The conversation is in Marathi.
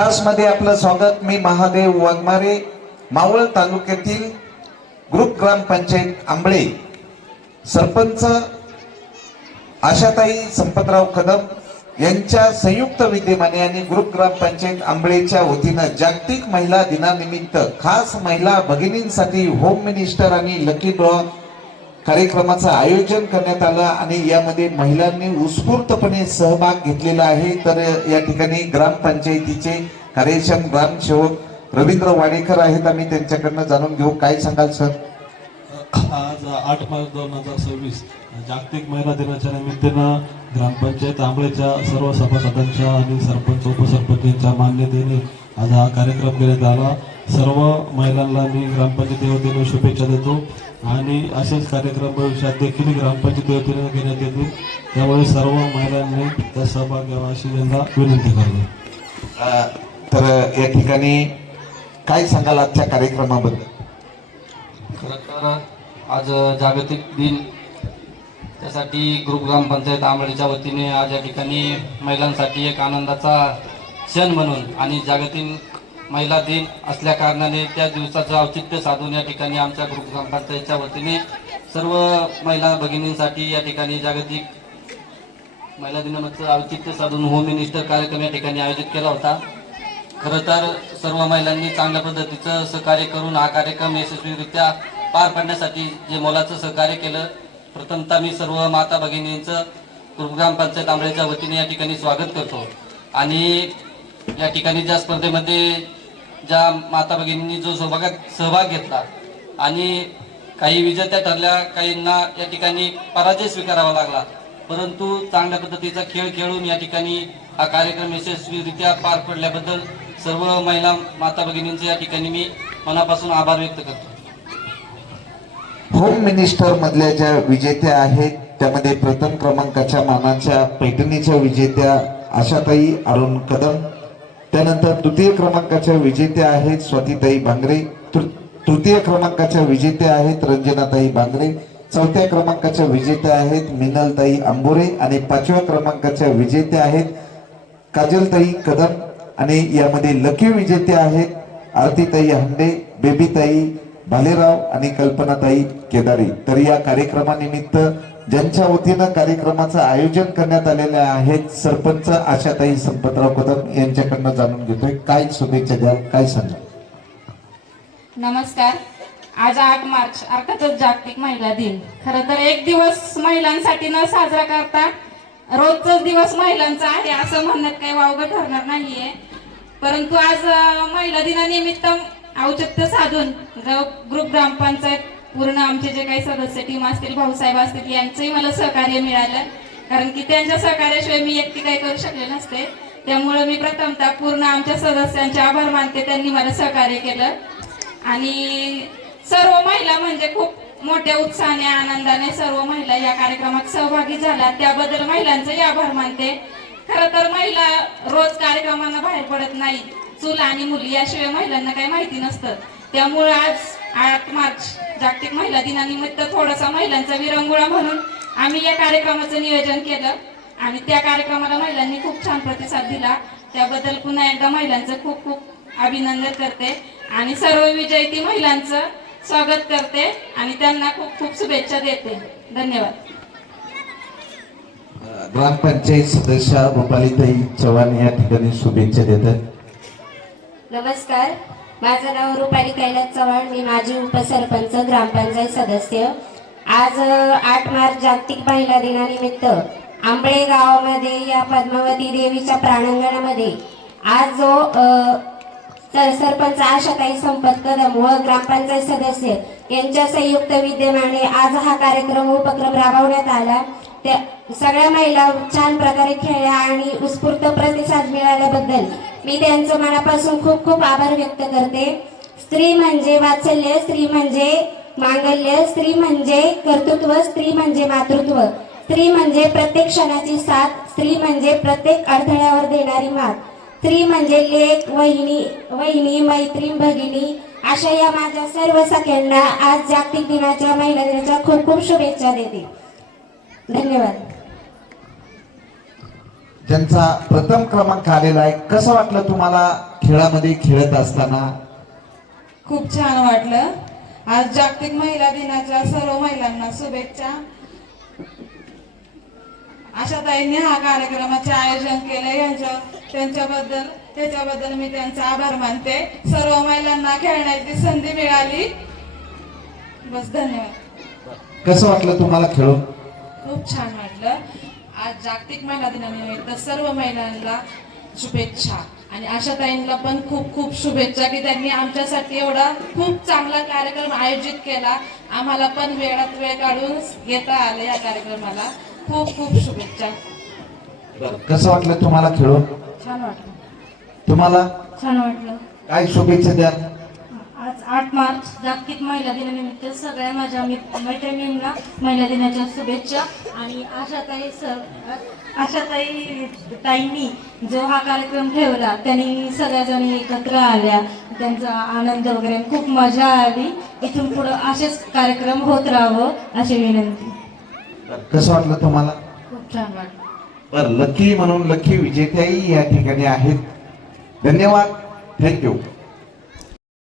तासमध्ये आपलं स्वागत. मी महादेव वाघमारे, मावळ तालुक्यातील ग्रुप ग्रामपंचायत आंबळे, सरपंच आशाताई संपतराव कदम यांच्या संयुक्त विद्यमाने आणि ग्रुप ग्रामपंचायत आंबळेच्या वतीनं जागतिक महिला दिनानिमित्त खास महिला भगिनींसाठी होम मिनिस्टर आणि लकी ड्रॉ कार्यक्रमाचं आयोजन करण्यात आलं आणि यामध्ये महिलांनी उत्स्फूर्तपणे सहभाग घेतलेला आहे. तर या ठिकाणी ग्रामपंचायतीचे कार्यक्षम ग्रामसेवक रवींद्र वाडेकर आहेत. आम्ही त्यांच्याकडनं जाणून घेऊ, काय सांगाल सर? आज 8 मार्च 2026 जागतिक महिला दिनाच्या निमित्तानं ग्रामपंचायत आंबळेच्या सर्व सभासदांच्या आणि सरपंच उपसरपंचांच्या मान्यतेने आज हा कार्यक्रम घेण्यात आला. सर्व महिलांना मी ग्रामपंचायती वतीने शुभेच्छा देतो आणि असेच कार्यक्रम भविष्यात देखील ग्रामपंचायती वतीने घेण्यात येतील. त्यामुळे सर्व महिलांनी त्या सहभाग घ्यावा अशी त्यांना विनंती करतो. तर या ठिकाणी काय सांगाल आजच्या कार्यक्रमाबद्दल? खरं तर आज जागतिक दिन, त्यासाठी ग्रुप ग्रामपंचायत आंबळेच्या वतीने आज या ठिकाणी महिलांसाठी एक आनंदाचा क्षण म्हणून आणि जागतिक महिला दिन असल्या कारणाने त्या दिवसाचं औचित्य साधून या ठिकाणी आमच्या ग्रुप ग्रामपंचायतच्या वतीने सर्व महिला भगिनींसाठी या ठिकाणी जागतिक महिला दिनाचं औचित्य साधून होम मिनिस्टर कार्यक्रम या ठिकाणी आयोजित केला होता. खरं तर सर्व महिलांनी चांगल्या पद्धतीचं सहकार्य करून हा कार्यक्रम यशस्वीरित्या पार पाडण्यासाठी जे मोलाचं सहकार्य केलं, प्रथमतः मी सर्व माता भगिनींचं ग्रुप ग्रामपंचायत आंबळेच्या वतीने या ठिकाणी स्वागत करतो. आणि या ठिकाणी ज्या स्पर्धेमध्ये ज्या माता भगिनींनी जो सहभाग घेतला आणि काही विजेत्या ठरल्या, काहींना या ठिकाणी पराजय स्वीकारावा लागला, परंतु चांगल्या पद्धतीचा खेळ खेळून या ठिकाणी हा कार्यक्रम यशस्वीरित्या पार पडल्याबद्दल सर्व महिला माता भगिनींचे या ठिकाणी मी मनापासून आभार व्यक्त करतो. होम मिनिस्टर मधल्या ज्या विजेत्या आहेत त्यामध्ये प्रथम क्रमांकाच्या मानाच्या पैठणीच्या विजेत्या आशाताई अरुण कदम, त्यानंतर द्वितीय क्रमांकाच्या विजेत्या आहेत स्वातीताई बांगरे, तृतीय क्रमांकाच्या विजेत्या आहेत रंजनाताई बांगरे, चौथ्या क्रमांकाच्या विजेत्या आहेत मिनलताई आंबोरे आणि 5व्या क्रमांकाच्या विजेत्या आहेत काजलताई कदम आणि यामध्ये लकी विजेत्या आहेत आरतीताई हंडे, बेबीताई भालेराव आणि कल्पनाताई केदारी. तर या कार्यक्रमानिमित्त ज्यांच्या वतीनं कार्यक्रमाचं आयोजन करण्यात आलेले आहेत सरपंच आशाताई संपतराव कदम यांच्याकडनं जाणून घेतोय, काय शुभेच्छा द्याल, काय सांगा? नमस्कार. आज 8 मार्च अर्थातच जागतिक महिला दिन. खरं तर एक दिवस महिलांसाठी न साजरा करता रोजचाच दिवस महिलांचा आहे असं म्हणण्यात काही वावगं ठरणार नाहीये. परंतु आज महिला दिनानिमित्त औचित्य साधून ग्रुप ग्रामपंचायत पूर्ण आमचे जे काही सदस्य टीम असतील, भाऊसाहेब असतील, यांचंही मला सहकार्य मिळालं, कारण की त्यांच्या सहकार्याशिवाय मी एकटी काही करू शकले नसते. त्यामुळे मी प्रथमतः पूर्ण आमच्या सदस्यांचे आभार मानते, त्यांनी मला सहकार्य केलं. आणि सर्व महिला म्हणजे खूप मोठ्या उत्साहाने आनंदाने सर्व महिला या कार्यक्रमात सहभागी झाल्या, त्याबद्दल महिलांचंही आभार मानते. खरं तर महिला रोज कार्यक्रमांना बाहेर पडत नाही, चूल आणि मुली याशिवाय महिलांना काही माहिती नसतं. त्यामुळे आज 8 मार्च जागतिक महिला दिनानिमित्त थोडासा महिलांचा विरंगुळा म्हणून आम्ही या कार्यक्रमाचं नियोजन केलं आणि त्या कार्यक्रमाला महिलांनी खूप छान प्रतिसाद दिला. त्याबद्दल पुन्हा एकदा महिलांचं खूप खूप अभिनंदन करते आणि सर्व विजयी महिलांचं स्वागत करते आणि त्यांना खूप खूप शुभेच्छा देते. धन्यवाद. ग्रामपंचायत सदस्य रुपालीताई चव्हाण या ठिकाणी शुभेच्छा देतात. नमस्कार, माझं नाव रुपाली कैलास चव्हाण, मी माजी उपसरपंच ग्रामपंचायत सदस्य. आज 8 मार्च जागतिक महिला दिनानिमित्त आंबळे गावामध्ये या पद्मावती देवीच्या प्रांगणामध्ये आज जो सरपंच आशाताई संपत कदम व ग्रामपंचायत सदस्य यांच्या संयुक्त विद्यमाने आज हा उपक्रम राबवण्यात आला. त्या सगळ्या महिला छान प्रकारे खेळल्या आणि उत्स्फूर्त प्रतिसाद मिळाल्याबद्दल मी त्यांचं मनापासून खूप खूप आभार व्यक्त करते. स्त्री म्हणजे वात्सल्य, स्त्री म्हणजे मांगल्य, स्त्री म्हणजे कर्तृत्व, स्त्री म्हणजे मातृत्व, स्त्री म्हणजे प्रत्येक क्षणाची साथ, स्त्री म्हणजे प्रत्येक अडथळ्यावर देणारी मात, स्त्री म्हणजे लेक, वहिनी, मैत्रीण, भगिनी, अशा या माझ्या सर्व सख्यांना आज जागतिक दिनाच्या महिला दिनाच्या खूप खूप शुभेच्छा देते. धन्यवाद. त्यांचा प्रथम क्रमांक आलेला आहे. कसं वाटलं तुम्हाला खेळामध्ये खेळत असताना? खूप छान वाटलं. आज जागतिक महिला दिनाच्या सर्व महिलांना शुभेच्छा. आशाताईंनी हा कार्यक्रमाचे आयोजन केले त्याच्याबद्दल मी त्यांचा आभार मानते. सर्व महिलांना खेळण्याची संधी मिळाली. बस, धन्यवाद. कसं वाटलं तुम्हाला खेळून? खूप छान वाटलं. आज जागतिक महिला दिनानिमित्त सर्व महिलांना शुभेच्छा आणि आशाताईंना पण खूप खूप शुभेच्छा की त्यांनी आमच्यासाठी एवढा खूप चांगला कार्यक्रम आयोजित केला. आम्हाला पण वेळात वेळ काढून घेता आले या कार्यक्रमाला. खूप खूप शुभेच्छा. कसं वाटलं तुम्हाला खेळून? छान वाटलं. तुम्हाला छान वाटलं. काय शुभेच्छा द्या? आज 8 मार्च जागतिक महिला दिनानिमित्त सगळ्या माझ्या मैत्रिणींना महिला दिनाच्या शुभेच्छा. आणि आशाताईंनी जो हा कार्यक्रम ठेवला त्यांनी सगळ्याजणी एकत्र आल्या. त्यांचा आनंद वगैरे खूप मजा आली. इथून पुढं असेच कार्यक्रम होत राहावं अशी विनंती. कसं वाटलं तुम्हाला? खूप छान वाटलं. बरं, लकी म्हणून लकी विजेत्याही या ठिकाणी आहेत. धन्यवाद. थँक्यू.